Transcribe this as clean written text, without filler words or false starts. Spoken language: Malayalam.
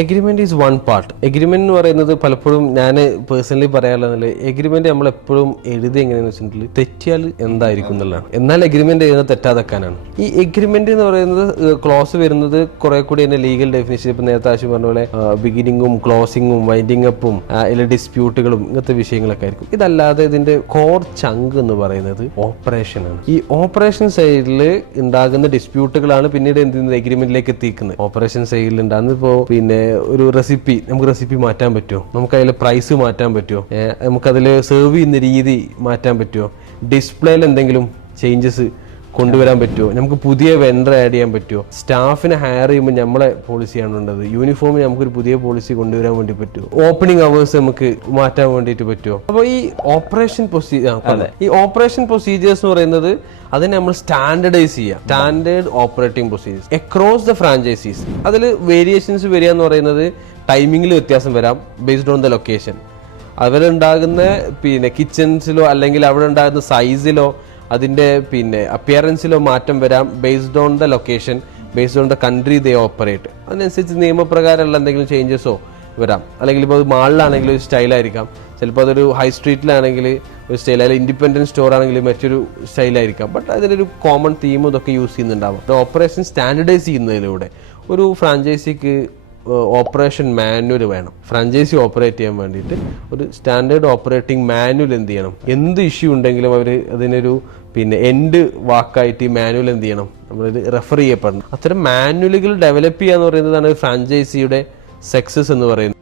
Agreement is one part. Agreement എന്ന് പറയുന്നത് പലപ്പോഴും ഞാൻ പേഴ്സണലി പറയാനുള്ളത്, എഗ്രിമെന്റ് നമ്മൾ എപ്പോഴും എഴുതി എങ്ങനെയാണെന്ന് വെച്ചിട്ടുണ്ടെങ്കിൽ തെറ്റിയാൽ എന്തായിരിക്കും എന്നുള്ളതാണ്. എന്നാൽ എഗ്രിമെന്റ് എഴുതുന്നത് തെറ്റാതാക്കാനാണ്. ഈ എഗ്രിമെന്റ് എന്ന് പറയുന്നത് ക്ലോസ് വരുന്നത് കുറെ കൂടി തന്നെ ലീഗൽ ഡെഫിനിഷൻ, ഇപ്പൊ നേരത്തെ ആശയം പറഞ്ഞ പോലെ ബിഗിനിങ്ങും ക്ലോസിങ്ങും വൈൻഡിങ് അപ്പും അല്ലെങ്കിൽ ഡിസ്പ്യൂട്ടുകളും ഇങ്ങനത്തെ വിഷയങ്ങളൊക്കെ ആയിരിക്കും. ഇതല്ലാതെ ഇതിന്റെ കോർ ചങ്ക് എന്ന് പറയുന്നത് ഓപ്പറേഷൻ ആണ്. ഈ ഓപ്പറേഷൻ സൈഡിൽ ഉണ്ടാകുന്ന ഡിസ്പ്യൂട്ടുകളാണ് പിന്നീട് എന്ത് ചെയ്യുന്നത് എഗ്രിമെന്റിലേക്ക് എത്തിക്കുന്നത്. ഓപ്പറേഷൻ സൈഡിൽ ഉണ്ടാകുന്നത് ഇപ്പോൾ ഒരു റെസിപ്പി, നമുക്ക് റെസിപ്പി മാറ്റാൻ പറ്റുമോ, നമുക്ക് അതിൽ പ്രൈസ് മാറ്റാൻ പറ്റുമോ, നമുക്കതിൽ സെർവ് ചെയ്യുന്ന രീതി മാറ്റാൻ പറ്റുമോ, ഡിസ്പ്ലേയിൽ എന്തെങ്കിലും ചേഞ്ചസ് കൊണ്ടുവരാൻ പറ്റുമോ, നമുക്ക് പുതിയ വെണ്ടർ ആഡ് ചെയ്യാൻ പറ്റുമോ, സ്റ്റാഫിനെ ഹയർ ചെയ്യുമ്പോൾ നമ്മളെ പോളിസിയാണ് ഉള്ളത്, യൂണിഫോമിൽ നമുക്കൊരു പുതിയ പോളിസി കൊണ്ടുവരാൻ വേണ്ടി പറ്റുമോ, ഓപ്പണിംഗ് അവേഴ്സ് നമുക്ക് മാറ്റാൻ വേണ്ടിയിട്ട് പറ്റുമോ. അപ്പോൾ ഈ ഓപ്പറേഷൻ പ്രൊസീജിയേഴ്സ് എന്ന് പറയുന്നത് അതിനെ നമ്മൾ സ്റ്റാൻഡർഡൈസ് ചെയ്യുക. Standard operating procedures across the franchisees. അതിൽ വേരിയേഷൻസ് വരിക എന്ന് പറയുന്നത് ടൈമിങ്ങിൽ വ്യത്യാസം വരാം ബേസ്ഡ് ഓൺ ദ ലൊക്കേഷൻ. അവരുണ്ടാകുന്ന കിച്ചൺസിലോ അല്ലെങ്കിൽ അവിടെ ഉണ്ടാകുന്ന സൈസിലോ അതിൻ്റെ അപ്പിയറൻസിലോ മാറ്റം വരാം based on the location, based on the country they operate. അതിനനുസരിച്ച് നിയമപ്രകാരമുള്ള എന്തെങ്കിലും ചേഞ്ചസോ വരാം. അല്ലെങ്കിൽ ഇപ്പോൾ മാളിലാണെങ്കിൽ ഒരു സ്റ്റൈലായിരിക്കാം, ചിലപ്പോൾ അതൊരു ഹൈ സ്ട്രീറ്റിലാണെങ്കിൽ ഒരു സ്റ്റൈൽ, അല്ലെങ്കിൽ ഇൻഡിപെൻഡൻറ്റ് സ്റ്റോർ ആണെങ്കിൽ മറ്റൊരു സ്റ്റൈലായിരിക്കാം. ബട്ട് അതിനൊരു കോമൺ തീമും ഇതൊക്കെ യൂസ് ചെയ്യുന്നുണ്ടാവും. ഓപ്പറേഷൻ സ്റ്റാൻഡർഡൈസ് ചെയ്യുന്നതിലൂടെ ഒരു ഫ്രാഞ്ചൈസിക്ക് ഓപ്പറേഷൻ മാനുവൽ വേണം. ഫ്രാഞ്ചൈസി ഓപ്പറേറ്റ് ചെയ്യാൻ വേണ്ടിയിട്ട് ഒരു സ്റ്റാൻഡേർഡ് ഓപ്പറേറ്റിംഗ് മാനുവൽ എന്ത് ചെയ്യണം, എന്ത് ഇഷ്യൂ ഉണ്ടെങ്കിലും അവർ അതിനൊരു എൻഡ് വാക്കായിട്ട് ഈ മാനുവൽ എന്ത് ചെയ്യണം, നമ്മളിത് റെഫർ ചെയ്യപ്പെടണം. അത്തരം മാനുവലുകൾ ഡെവലപ്പ് ചെയ്യുക എന്ന് പറയുന്നതാണ് ഫ്രാഞ്ചൈസിയുടെ സക്സസ് എന്ന് പറയുന്നത്.